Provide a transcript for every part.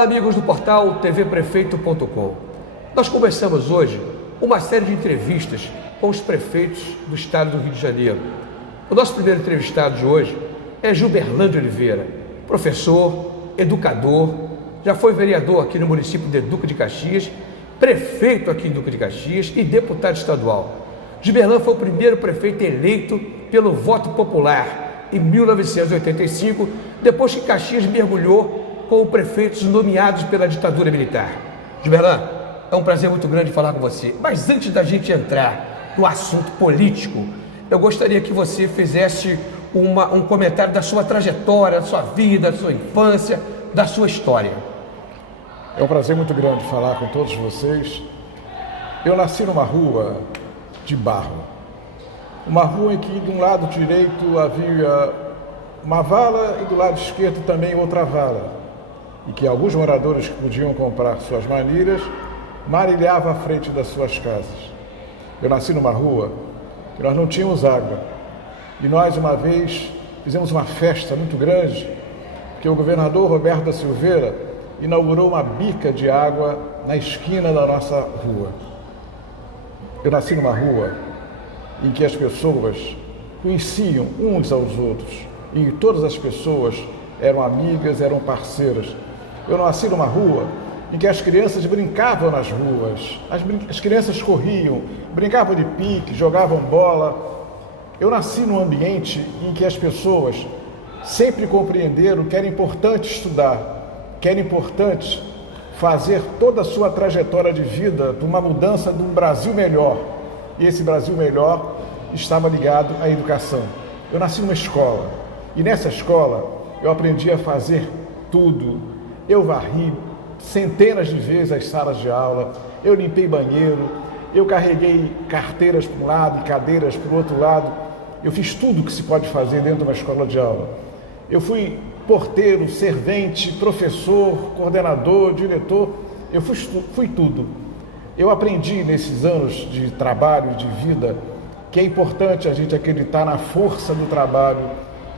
Olá, amigos do portal tvprefeito.com. Nós começamos hoje uma série de entrevistas com os prefeitos do estado do Rio de Janeiro. O nosso primeiro entrevistado de hoje é Gilberlan de Oliveira, professor, educador, já foi vereador aqui no município de Duque de Caxias, prefeito aqui em Duque de Caxias e deputado estadual. Gilberlan foi o primeiro prefeito eleito pelo voto popular em 1985, depois que Caxias mergulhou com prefeitos nomeados pela ditadura militar. Gilberlan, é um prazer muito grande falar com você. Mas antes da gente entrar no assunto político, eu gostaria que você fizesse um comentário da sua trajetória, da sua vida, da sua infância, da sua história. É um prazer muito grande falar com todos vocês. Eu nasci numa rua de barro. Uma rua em que de um lado direito havia uma vala e do lado esquerdo também outra vala. E que alguns moradores que podiam comprar suas manilhas marilhavam à frente das suas casas. Eu nasci numa rua que nós não tínhamos água. E nós, uma vez, fizemos uma festa muito grande, que o governador Roberto da Silveira inaugurou uma bica de água na esquina da nossa rua. Eu nasci numa rua em que as pessoas conheciam uns aos outros, e todas as pessoas eram amigas, eram parceiras. Eu nasci numa rua em que as crianças brincavam nas ruas, as crianças corriam, brincavam de pique, jogavam bola. Eu nasci num ambiente em que as pessoas sempre compreenderam que era importante estudar, que era importante fazer toda a sua trajetória de vida para uma mudança de um Brasil melhor. E esse Brasil melhor estava ligado à educação. Eu nasci numa escola e nessa escola eu aprendi a fazer tudo. Eu varri centenas de vezes as salas de aula, eu limpei banheiro, eu carreguei carteiras para um lado e cadeiras para o outro lado. Eu fiz tudo o que se pode fazer dentro de uma escola de aula. Eu fui porteiro, servente, professor, coordenador, diretor, eu fui tudo. Eu aprendi nesses anos de trabalho, de vida, que é importante a gente acreditar na força do trabalho,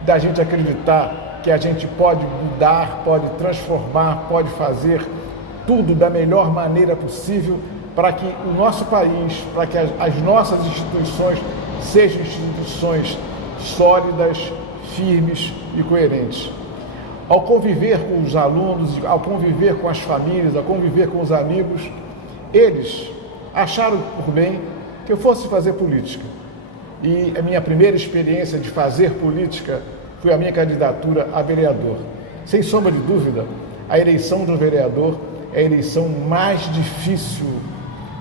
da gente acreditar que a gente pode mudar, pode transformar, pode fazer tudo da melhor maneira possível para que o nosso país, para que as nossas instituições sejam instituições sólidas, firmes e coerentes. Ao conviver com os alunos, ao conviver com as famílias, ao conviver com os amigos, eles acharam por bem que eu fosse fazer política. E a minha primeira experiência de fazer política foi a minha candidatura a vereador. Sem sombra de dúvida, a eleição do vereador é a eleição mais difícil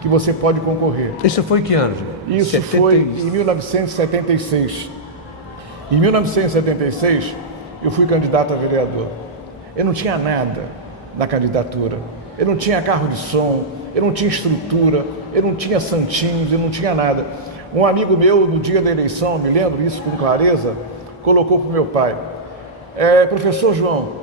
que você pode concorrer. Isso foi em que ano? Isso foi em 1976. Em 1976, eu fui candidato a vereador. Eu não tinha nada na candidatura. Eu não tinha carro de som, eu não tinha estrutura, eu não tinha santinhos, eu não tinha nada. Um amigo meu, no dia da eleição, me lembro isso com clareza, colocou para o meu pai: professor João,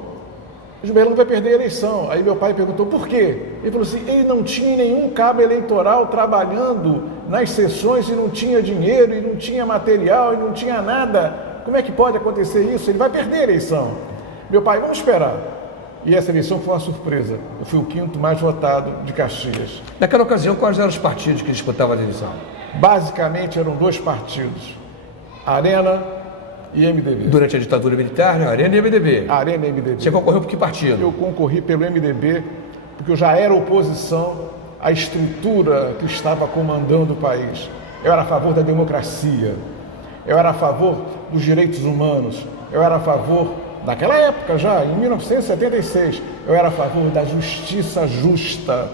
o Gilberlan vai perder a eleição. Aí meu pai perguntou por quê? Ele falou assim: ele não tinha nenhum cabo eleitoral trabalhando nas sessões e não tinha dinheiro, e não tinha material, e não tinha nada. Como é que pode acontecer isso? Ele vai perder a eleição. Meu pai: vamos esperar. E essa eleição foi uma surpresa. Eu fui o quinto mais votado de Caxias. Naquela ocasião, quais eram os partidos que disputavam a eleição? Basicamente eram dois partidos: Arena e MDB. Durante a ditadura militar, né? Arena e MDB. Arena e MDB. Você concorreu por que partido? Eu concorri pelo MDB porque eu já era oposição à estrutura que estava comandando o país. Eu era a favor da democracia, eu era a favor dos direitos humanos, eu era a favor, naquela época já, em 1976, eu era a favor da justiça justa.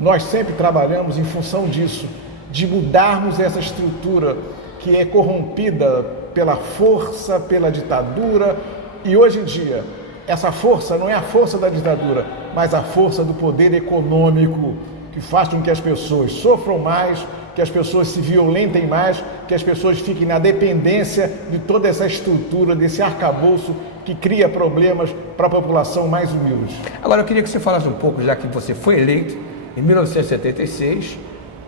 Nós sempre trabalhamos em função disso, de mudarmos essa estrutura que é corrompida pela força, pela ditadura, e hoje em dia, essa força não é a força da ditadura, mas a força do poder econômico, que faz com que as pessoas sofram mais, que as pessoas se violentem mais, que as pessoas fiquem na dependência de toda essa estrutura, desse arcabouço que cria problemas para a população mais humilde. Agora eu queria que você falasse um pouco, já que você foi eleito em 1976,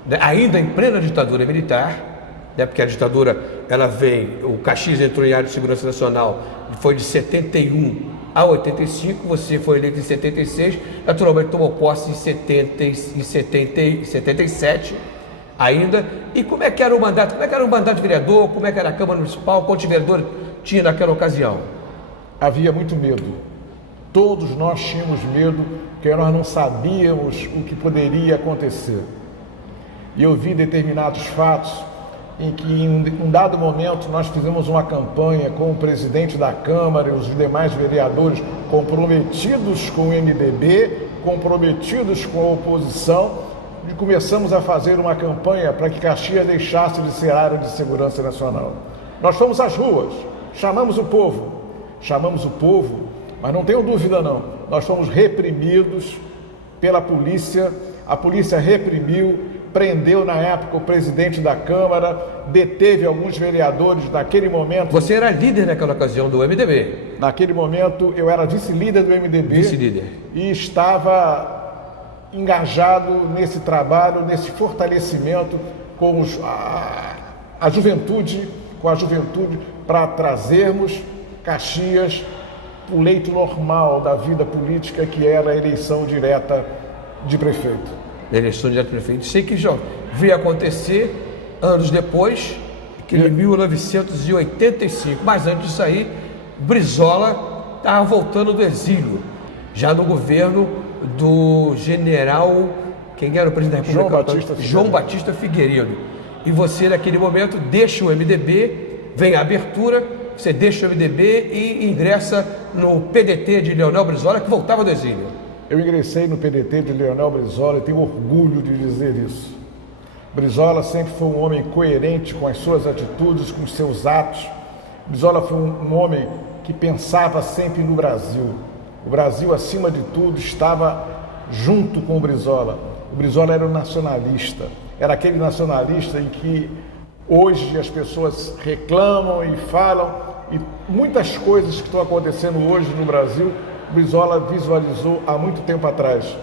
né, ainda em plena ditadura militar, né, porque a ditadura, ela veio, o Caxias entrou em área de segurança nacional, foi de 71 a 85, você foi eleito em 76, naturalmente tomou posse em 77 ainda. E como é que era o mandato? Como é que era o mandato de vereador? Como é que era a Câmara Municipal? Quantos vereadores tinha naquela ocasião? Havia muito medo. Todos nós tínhamos medo, porque nós não sabíamos o que poderia acontecer. E eu vi determinados fatos em que, em um dado momento, nós fizemos uma campanha com o presidente da Câmara e os demais vereadores comprometidos com o MDB, comprometidos com a oposição, e começamos a fazer uma campanha para que Caxias deixasse de ser área de segurança nacional. Nós fomos às ruas, chamamos o povo, mas não tenho dúvida não, nós fomos reprimidos pela polícia, a polícia reprimiu, prendeu na época o presidente da Câmara, deteve alguns vereadores naquele momento. Você era líder naquela ocasião do MDB? Naquele momento eu era vice-líder do MDB. Vice-líder. E estava engajado nesse trabalho, nesse fortalecimento com a juventude, para trazermos Caxias para o leito normal da vida política, que era a eleição direta de prefeito. Eleição direta de prefeito. Sei que já veio acontecer anos depois, que em 1985, mas antes disso aí, Brizola estava voltando do exílio, já no governo do general, quem era o presidente da República? João Batista Figueiredo. E você, naquele momento, deixa o MDB, vem a abertura, você deixa o MDB e ingressa no PDT de Leonel Brizola, que voltava do exílio. Eu ingressei no PDT de Leonel Brizola e tenho orgulho de dizer isso. Brizola sempre foi um homem coerente com as suas atitudes, com os seus atos. Brizola foi um homem que pensava sempre no Brasil. O Brasil, acima de tudo, estava junto com o Brizola. O Brizola era um nacionalista. Era aquele nacionalista em que hoje as pessoas reclamam e falam, e muitas coisas que estão acontecendo hoje no Brasil, Brizola visualizou há muito tempo atrás.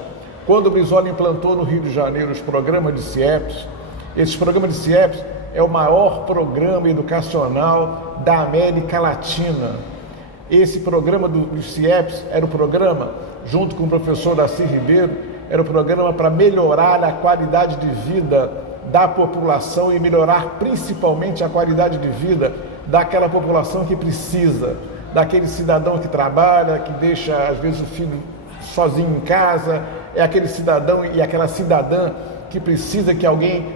Quando o Brizola implantou no Rio de Janeiro os programas de CIEPs, esses programas de CIEPs é o maior programa educacional da América Latina. Esse programa dos CIEPs era o programa, junto com o professor Darcy Ribeiro, era o programa para melhorar a qualidade de vida da população e melhorar principalmente a qualidade de vida daquela população que precisa, daquele cidadão que trabalha, que deixa às vezes o filho sozinho em casa, é aquele cidadão e aquela cidadã que precisa que alguém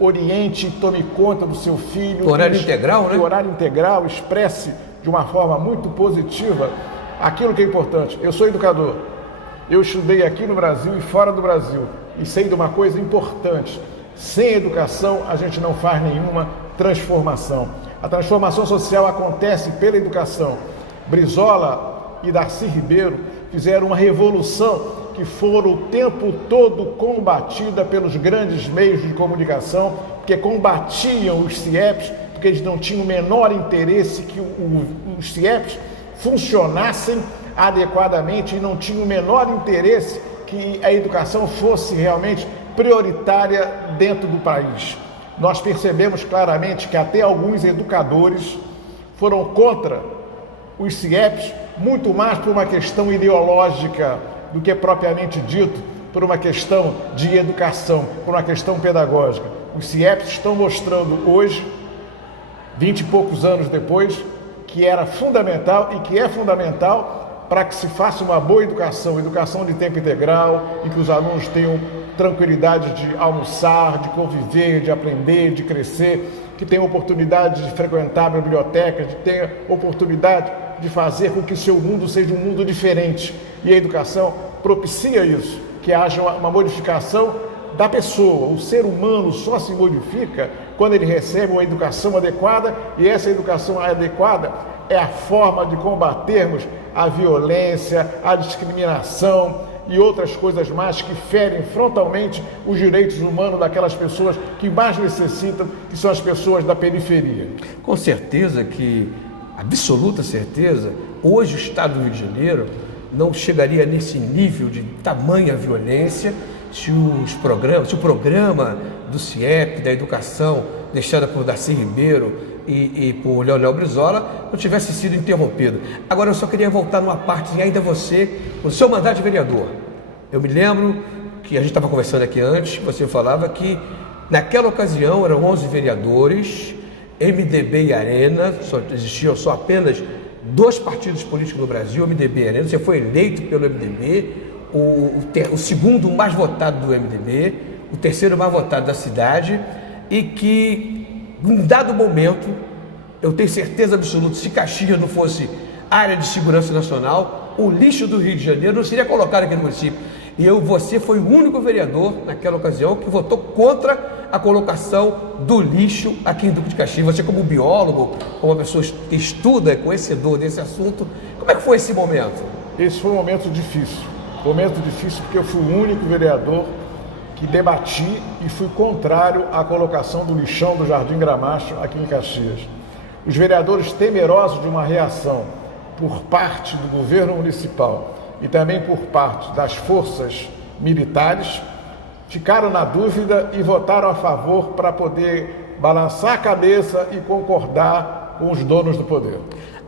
oriente e tome conta do seu filho. O horário integral, né? O horário integral, expresse de uma forma muito positiva aquilo que é importante. Eu sou educador, eu estudei aqui no Brasil e fora do Brasil e sei de uma coisa importante: sem educação a gente não faz nenhuma transformação. A transformação social acontece pela educação. Brizola e Darcy Ribeiro fizeram uma revolução que foram o tempo todo combatida pelos grandes meios de comunicação, que combatiam os CIEPs, porque eles não tinham o menor interesse que os CIEPs funcionassem adequadamente e não tinham o menor interesse que a educação fosse realmente prioritária dentro do país. Nós percebemos claramente que até alguns educadores foram contra os CIEPs, muito mais por uma questão ideológica do que propriamente dito, por uma questão de educação, por uma questão pedagógica. Os CIEPs estão mostrando hoje, 20 e poucos anos depois, que era fundamental e que é fundamental para que se faça uma boa educação de tempo integral, em que os alunos tenham tranquilidade de almoçar, de conviver, de aprender, de crescer, que tenham oportunidade de frequentar a biblioteca, de ter oportunidade de fazer com que o seu mundo seja um mundo diferente. E a educação propicia isso, que haja uma modificação da pessoa. O ser humano só se modifica quando ele recebe uma educação adequada, e essa educação adequada é a forma de combatermos a violência, a discriminação e outras coisas mais que ferem frontalmente os direitos humanos daquelas pessoas que mais necessitam, que são as pessoas da periferia. Com certeza que, absoluta certeza, hoje o Estado do Rio de Janeiro não chegaria nesse nível de tamanha violência se o programa do CIEP, da educação, deixada por Darcy Ribeiro, e por Leonel Brizola não tivesse sido interrompido. Agora eu só queria voltar numa parte, ainda você, o seu mandato de vereador. Eu me lembro que a gente estava conversando aqui antes, você falava que naquela ocasião eram 11 vereadores, MDB e Arena, existiam só apenas 2 partidos políticos no Brasil, MDB e Arena. Você foi eleito pelo MDB, o segundo mais votado do MDB, o terceiro mais votado da cidade, e que, em dado momento, eu tenho certeza absoluta, se Caxias não fosse área de segurança nacional, o lixo do Rio de Janeiro não seria colocado aqui no município. E você foi o único vereador, naquela ocasião, que votou contra a colocação do lixo aqui em Duque de Caxias. Você, como biólogo, como uma pessoa que estuda, conhecedor desse assunto, como é que foi esse momento? Esse foi um momento difícil. Momento difícil porque eu fui o único vereador que debati e fui contrário à colocação do lixão do Jardim Gramacho aqui em Caxias. Os vereadores, temerosos de uma reação por parte do governo municipal e também por parte das forças militares, ficaram na dúvida e votaram a favor para poder balançar a cabeça e concordar com os donos do poder.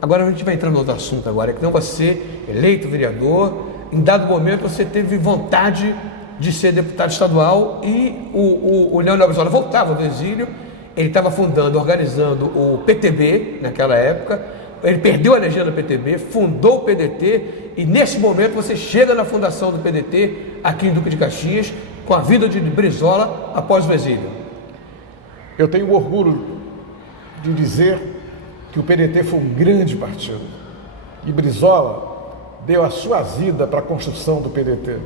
Agora a gente vai entrar no outro assunto agora, que não você, eleito vereador, em dado momento você teve vontade de ser deputado estadual e o Leonel Brizola voltava do exílio, ele estava fundando, organizando o PTB naquela época, ele perdeu a legenda do PTB, fundou o PDT e nesse momento você chega na fundação do PDT aqui em Duque de Caxias com a vida de Brizola após o exílio. Eu tenho orgulho de dizer que o PDT foi um grande partido e Brizola deu a sua vida para a construção do PDT.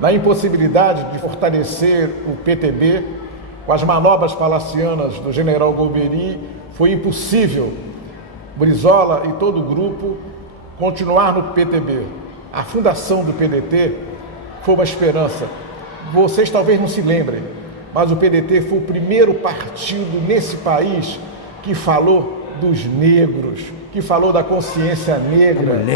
Na impossibilidade de fortalecer o PTB com as manobras palacianas do general Golbery, foi impossível Brizola e todo o grupo continuar no PTB. A fundação do PDT foi uma esperança. Vocês talvez não se lembrem, mas o PDT foi o primeiro partido nesse país que falou dos negros, que falou da consciência negra,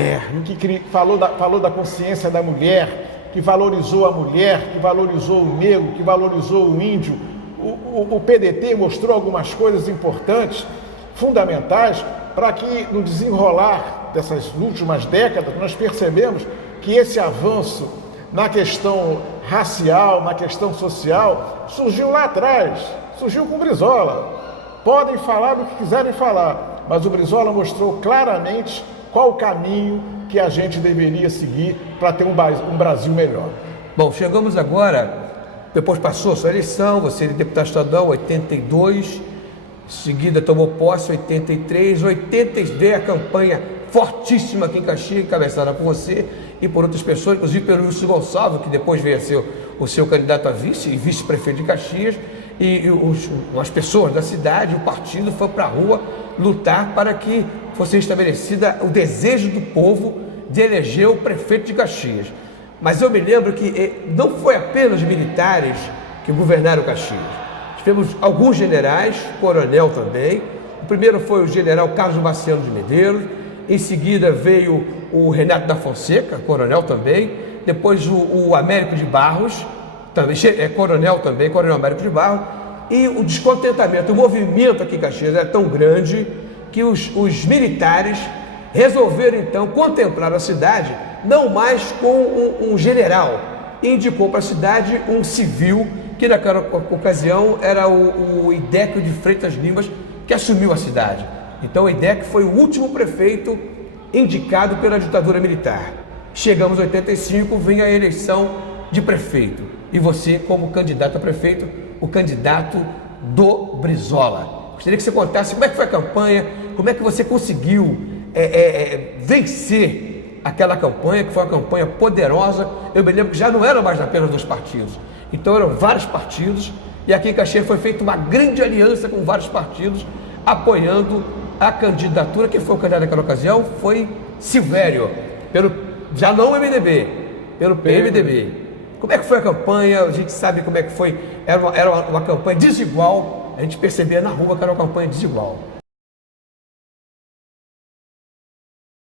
que falou da consciência da mulher, que valorizou a mulher, que valorizou o negro, que valorizou o índio. O PDT mostrou algumas coisas importantes, fundamentais, para que no desenrolar dessas últimas décadas nós percebemos que esse avanço na questão racial, na questão social, surgiu lá atrás, surgiu com o Brizola. Podem falar do que quiserem falar, mas o Brizola mostrou claramente qual o caminho que a gente deveria seguir para ter um Brasil melhor. Bom, chegamos agora, depois passou a sua eleição, você é deputado estadual, 82, em seguida tomou posse, 83, 83 veio a campanha fortíssima aqui em Caxias, encabeçada por você e por outras pessoas, inclusive pelo Wilson Gonçalves, que depois veio a ser o seu candidato a vice e vice-prefeito de Caxias, e as pessoas da cidade, o partido foi para a rua lutar para que fosse estabelecida o desejo do povo de eleger o prefeito de Caxias. Mas eu me lembro que não foi apenas militares que governaram Caxias. Tivemos alguns generais, coronel também. O primeiro foi o general Carlos Marciano de Medeiros, em seguida veio o Renato da Fonseca, coronel também, depois o Américo de Barros, também, coronel também, coronel Américo de Barros, e o descontentamento, o movimento aqui em Caxias era tão grande que os militares resolveram então contemplar a cidade não mais com um general, e indicou para a cidade um civil, que naquela ocasião era o Idéquio de Freitas Limas, que assumiu a cidade. Então o Idéquio foi o último prefeito indicado pela ditadura militar. Chegamos em 85, vem a eleição de prefeito. E você, como candidato a prefeito, o candidato do Brizola. Gostaria que você contasse como é que foi a campanha, como é que você conseguiu vencer aquela campanha, que foi uma campanha poderosa. Eu me lembro que já não eram mais apenas 2 partidos, então eram vários partidos, e aqui em Caxias foi feita uma grande aliança com vários partidos, apoiando a candidatura. Quem foi o candidato naquela ocasião foi Silvério, já não o MDB, pelo PMDB. Como é que foi a campanha? A gente sabe como é que foi, era uma campanha desigual, a gente percebia na rua que era uma campanha desigual.